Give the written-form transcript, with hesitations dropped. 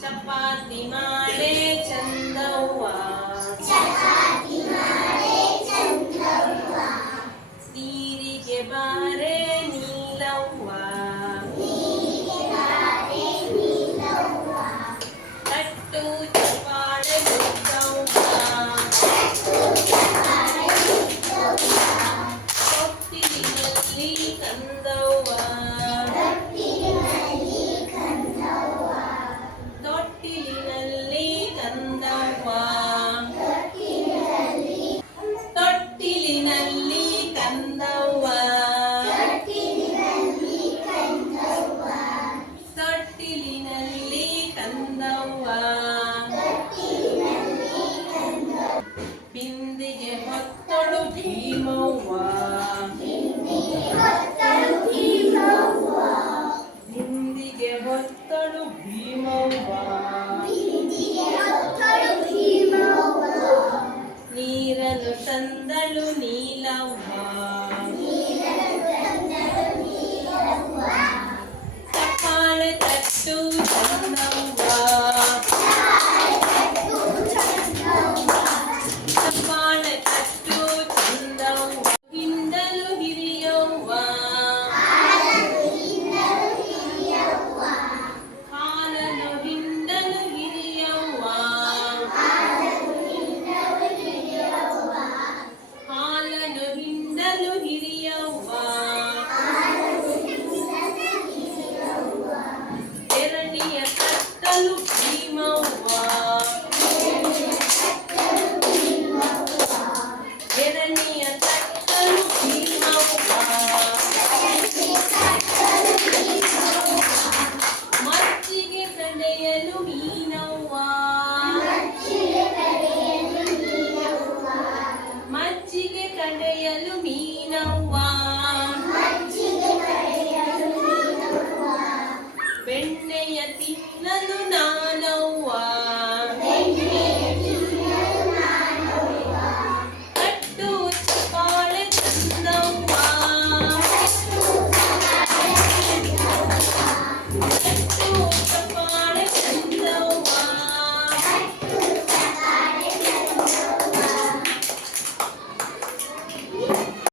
ಚಪಾತಿ ಮಾಡೆ ಚಂದವ್ವ ನೀರಿಗೆ ಬಾರೆ ನೀಲವ್ವ ತಟ್ಟು ಚಪಾಳೆ ಮುದ್ದವ್ವ ತೊಟ್ಟಿಲಿನಲ್ಲಿ ಕಂದವ್ವ ತೊಟ್ಟಿಲಿನಲ್ಲಿ ಕಂದವ್ವ ತೊಟ್ಟಿಲಿನಲ್ಲಿ ಕಂದವ್ವ ತೊಟ್ಟಿಲಿನಲ್ಲಿ ಕಂದವ್ವ ಬಿಂದಿಗೆ ಹೊತ್ತಳು ಭೀಮವ್ವ ಬಿಂದಿಗೆ ಹೊತ್ತಳು ಭೀಮವ್ವ ನೀರನ್ನು ತಂದಳು ನೀಲವ್ವ ಚಪ್ಪಾಳೆ ತಟ್ಟು ಚಂದವ್ವ ಚಪ್ಪಾಳೆ ತಟ್ಟು ಚಂದವ್ವ ಹಿಂದಲು ಹಿರಿಯವ್ವ ಹಾಲನು ಹಿಂದಲು ಹಿರಿಯವ್ವ ಹಾಲನು ಹಿಂದಲು ಹಿರಿಯವ್ವ ಎರಡಿಯ ಕಟ್ಟಲು